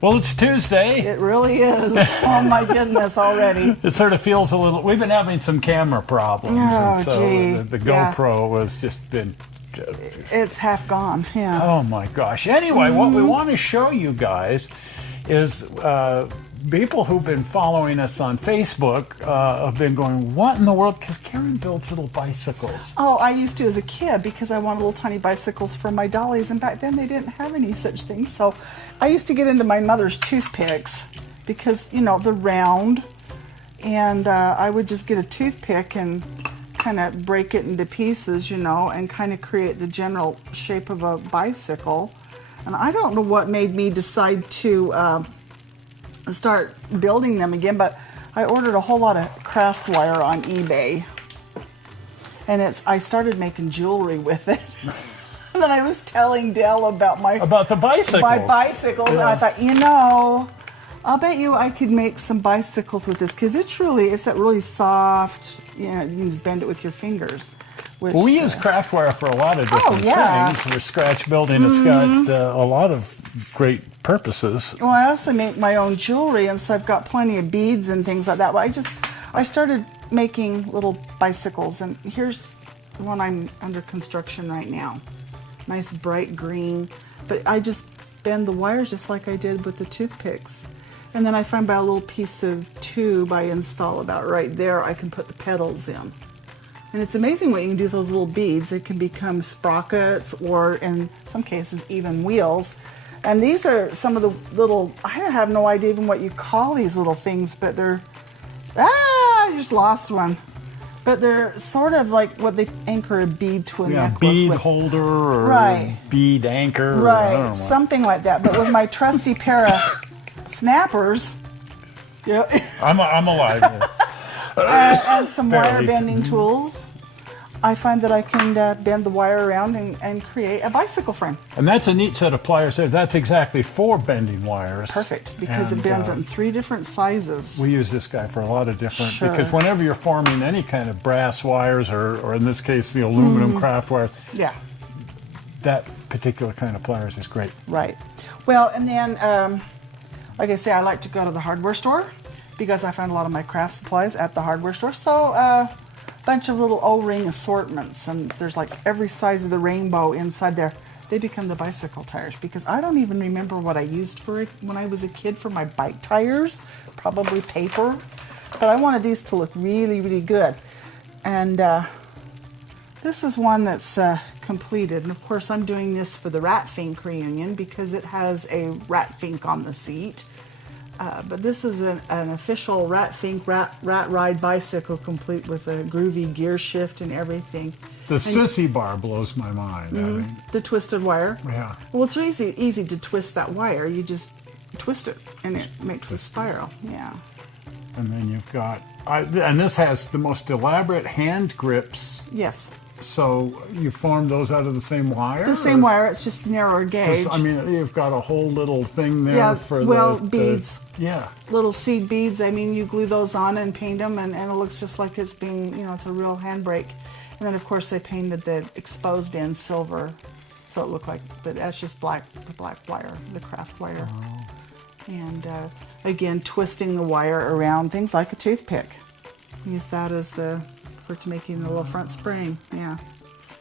Well, it's Tuesday. It really is. Oh my goodness, already. It sort of feels a little. We've been having some camera problems, Oh, and so gee. the Yeah. GoPro has just been. It's half gone. Yeah. Oh my gosh! Anyway, what we want to show you guys is people who've been following us on Facebook have been going, "What in the world?" Because Karyn builds little bicycles. Oh, I used to as a kid because I wanted little tiny bicycles for my dollies, and back then they didn't have any such things. So I used to get into my mother's toothpicks because, you know, they're round, and I would just get a toothpick and kind of break it into pieces, you know, and kind of create the general shape of a bicycle. And I don't know what made me decide to start building them again, but I ordered a whole lot of craft wire on eBay, and I started making jewelry with it. And then I was telling Dell about the bicycles. my bicycles, and I thought, you know, I'll bet you I could make some bicycles with this, because it's that really soft, you know, you can just bend it with your fingers. Which, Well, we use craft wire for a lot of different things. For scratch building, it's got a lot of great purposes. Well, I also make my own jewelry, and so I've got plenty of beads and things like that. But I started making little bicycles, and here's the one I'm under construction right now. Nice bright green, but I just bend the wires just like I did with the toothpicks. And then I find by a little piece of tube I install about right there, I can put the petals in. And it's amazing what you can do with those little beads. They can become sprockets, or in some cases even wheels. And these are some of the little, I have no idea even what you call these little things, but I just lost one. But they're sort of like what they anchor a bead to a necklace bead with. holder or bead anchor. Or I don't know Something like that. But with my trusty pair of snappers, I'm alive. and some wire Barely. bending tools, I find that I can bend the wire around and create a bicycle frame. And that's a neat set of pliers there. That's exactly for bending wires. Perfect, because it bends in 3 different sizes. We use this guy for a lot of different, because whenever you're forming any kind of brass wires, or in this case, the aluminum craft wires, that particular kind of pliers is great. Right. Well, and then, like I say, I like to go to the hardware store, because I find a lot of my craft supplies at the hardware store. So, bunch of little O-ring assortments, and there's like every size of the rainbow inside there. They become the bicycle tires, because I don't even remember what I used for it when I was a kid for my bike tires. Probably paper, but I wanted these to look really, really good. And this is one that's completed, and of course I'm doing this for the Rat Fink Reunion because it has a Rat Fink on the seat. But this is an official Rat Fink Rat Ride bicycle, complete with a groovy gear shift and everything. The sissy bar blows my mind. I mean, the twisted wire. Yeah. Well, it's really easy to twist that wire. You just twist it, and it makes a spiral. Yeah. And then you've got, and this has the most elaborate hand grips. Yes. So you formed those out of the same wire? The same wire, it's just narrower gauge. I mean, you've got a whole little thing there for beads. Yeah. Little seed beads. I mean, you glue those on and paint them, and it looks just like it's being, you know, it's a real handbrake. And then, of course, they painted the exposed end silver, so it looked like, but that's just the black wire, the craft wire. Oh. And again, twisting the wire around things like a toothpick. Use that as for making the little front spring. Yeah.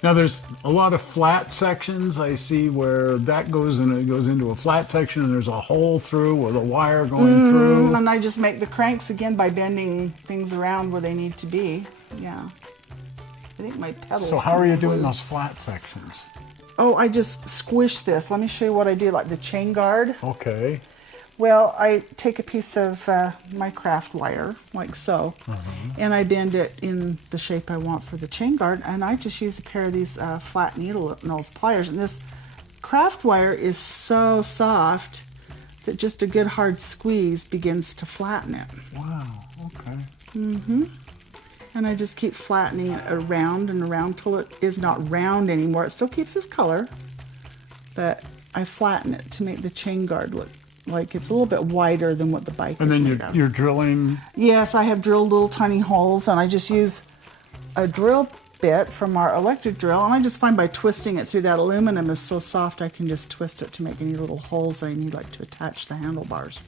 Now there's a lot of flat sections. I see where that goes, and it goes into a flat section, and there's a hole through with a wire going through. And I just make the cranks again by bending things around where they need to be. Yeah. I think my pedals. So how are you doing those flat sections? Oh, I just squish this. Let me show you what I do, like the chain guard. Okay. Well, I take a piece of my craft wire, like so, and I bend it in the shape I want for the chain guard, and I just use a pair of these flat needle nose pliers. And this craft wire is so soft that just a good hard squeeze begins to flatten it. Wow, okay. And I just keep flattening it around and around till it is not round anymore. It still keeps its color, but I flatten it to make the chain guard look like it's a little bit wider than what the bike is. And then you're drilling? Yes, I have drilled little tiny holes, and I just use a drill bit from our electric drill, and I just find by twisting it through that aluminum is so soft I can just twist it to make any little holes that I need, like to attach the handlebars.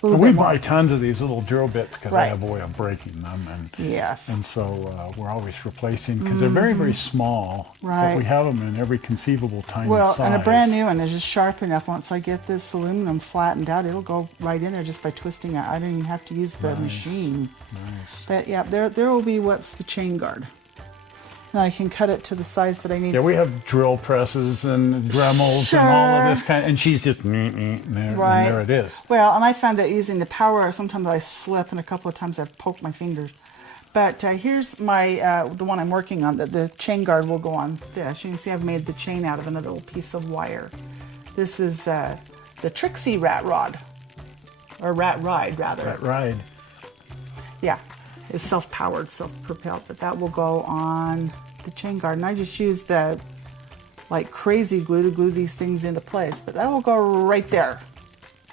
We buy tons of these little drill bits because I Right. have a way of breaking them, and Yes. and so we're always replacing because they're very, very small. Right. But we have them in every conceivable tiny Well, size. and a brand new one is just sharp enough. Once I get this aluminum flattened out, it'll go right in there just by twisting it. I don't even have to use the machine. Nice. But yeah, there will be what's the chain guard. And I can cut it to the size that I need. Yeah, we have drill presses and Dremels and all of this kind, and she's just and there it is. Well, and I found that using the power, sometimes I slip, and a couple of times I've poked my fingers. But here's my the one I'm working on. The chain guard will go on this. You can see I've made the chain out of another little piece of wire. This is the Trixie rat rod, or rat ride rather. That ride. Yeah, it's self-powered, self-propelled, but that will go on the chain guard. And I just use the like crazy glue to glue these things into place, but that will go right there.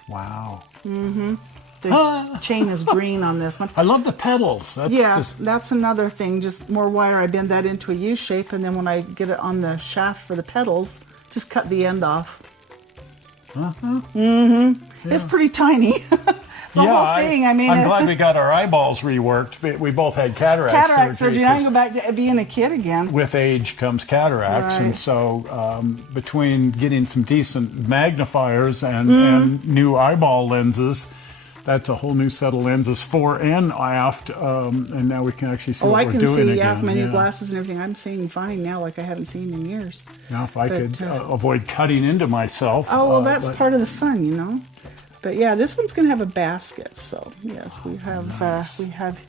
Wow. The chain is green on this one. I love the pedals. That's Yes, that's another thing. Just more wire. I bend that into a U shape, and then when I get it on the shaft for the pedals, just cut the end off. It's pretty tiny. The whole thing. I'm glad we got our eyeballs reworked. We both had cataract surgery. Now you go back to being a kid again. With age comes cataracts, and Right. so between getting some decent magnifiers and new eyeball lenses, that's a whole new set of lenses fore and aft, and now we can actually see what I we're can doing see again. my new glasses and everything. I'm seeing fine now, like I haven't seen in years. Now, if I But, could avoid cutting into myself. Oh well, that's but- part of the fun, you know. But yeah, this one's going to have a basket. So yes, we have.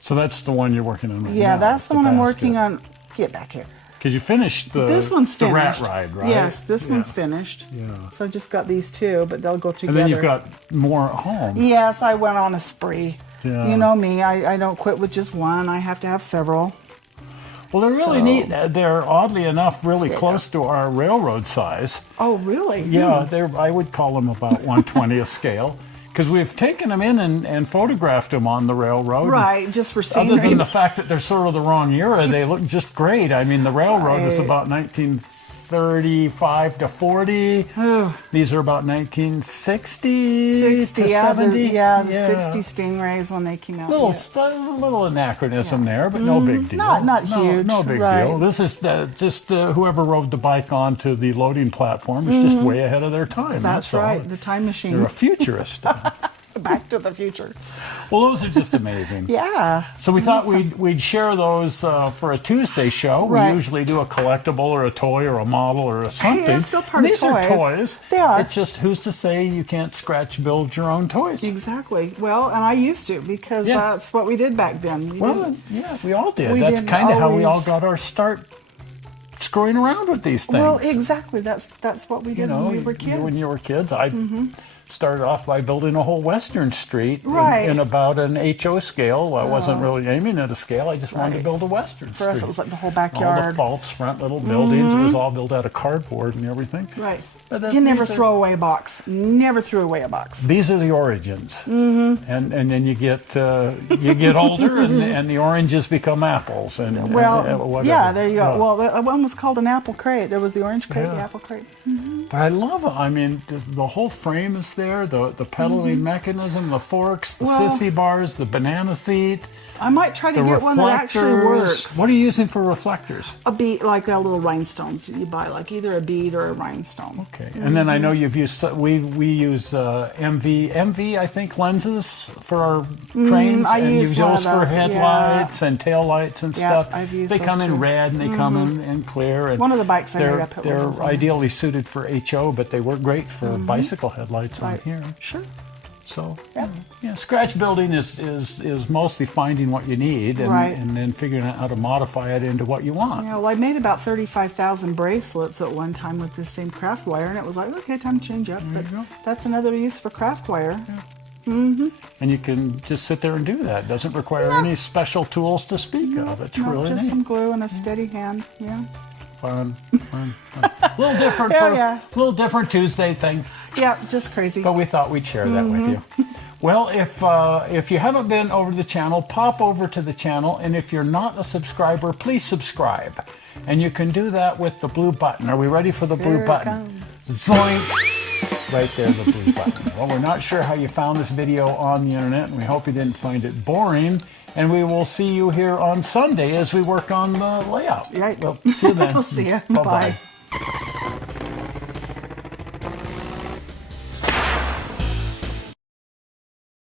So that's the one you're working on right now. Yeah, that's the one I'm basket. working on. Get back here. Because you finished This one's the finished. rat ride, right? Yes, this one's finished. Yeah. So I just got these two, but they'll go together. And then you've got more at home. Yes, I went on a spree. Yeah. You know me, I don't quit with just one. I have to have several. Well, they're really So- neat. They're oddly enough really Stay close to our railroad size. Oh, really? Yeah, they're. I would call them about 1/20th scale. Because we've taken them in and photographed them on the railroad. Right, just for Other scenery. than the fact that they're sort of the wrong era, they look just great. I mean, the railroad was Right. about 1935 to 40. Oh. These are about 1960 60, to yeah, 70. the 60 Stingrays when they came out. Little, yeah. there's a little anachronism there, but no big deal. Not huge, No big right. deal. This is just whoever rode the bike onto the loading platform is just way ahead of their time. That's all. right, the time machine. You're a futurist. Back to the future. Well, those are just amazing. Yeah. So we thought we'd share those for a Tuesday show. Right. We usually do a collectible or a toy or a model or a something. it's still part of These are toys. toys. They are. It's just who's to say you can't scratch build your own toys? Exactly. Well, and I used to because Yeah. that's what we did back then. We Well, didn't- yeah, we all did. we That's didn't kind of how we all always- got our start screwing around with these things. well, exactly. That's what we did when we were kids. When you were kids, I started off by building a whole Western Street Right. in about an HO scale. I wasn't really aiming at a scale. I just wanted to Right. build a Western For Street. us, it was like the whole all backyard. the false front little buildings. It was all built out of cardboard and everything. Right. But that- You never these are- throw away a box. Never threw away a box. These are the origins, and then you get older, and the oranges become apples, and Well, whatever. yeah, there you go. Yeah. Well, the one was called an apple crate. There was the orange crate, the Yeah. apple crate. But I love it. I mean, the whole frame is there. The pedaling mechanism, the forks, the Well- sissy bars, the banana seat, I might try to the get one that actually reflectors. works. What are you using for reflectors? A bead, like little rhinestones you buy, like either a bead or a rhinestone. Okay, and then I know you've used we use MV I think lenses for our trains, I and used use one those of for those, headlights and tail lights and Yeah, stuff. I've used they those come in too. red and they come in clear. And One of the bikes I made, they're I put one of those they're in. ideally suited for HO, but they work great for bicycle headlights on Right. here. Sure. So Yeah. yeah, scratch building is mostly finding what you need and, Right. and then figuring out how to modify it into what you want. Yeah, well, I made about 35,000 bracelets at one time with this same craft wire, and it was like, okay, time to change up. But you go. that's another use for craft wire. And you can just sit there and do that. It doesn't require any special tools to speak of. It's No, really just neat. some glue and a steady hand. Yeah. Fun. A little different Yeah, yeah. little different Tuesday thing, Yeah, just crazy. but we thought we'd share that with you. Well, if you haven't been over to the channel, pop over to the channel, and if you're not a subscriber, please subscribe. And you can do that with the blue button. Are we ready for the blue Here it button? Zoink! Right there, the blue button. Well, we're not sure how you found this video on the internet, and we hope you didn't find it boring. And we will see you here on Sunday as we work on the layout. Right. Well, see you then. We'll see you. Bye-bye. Bye.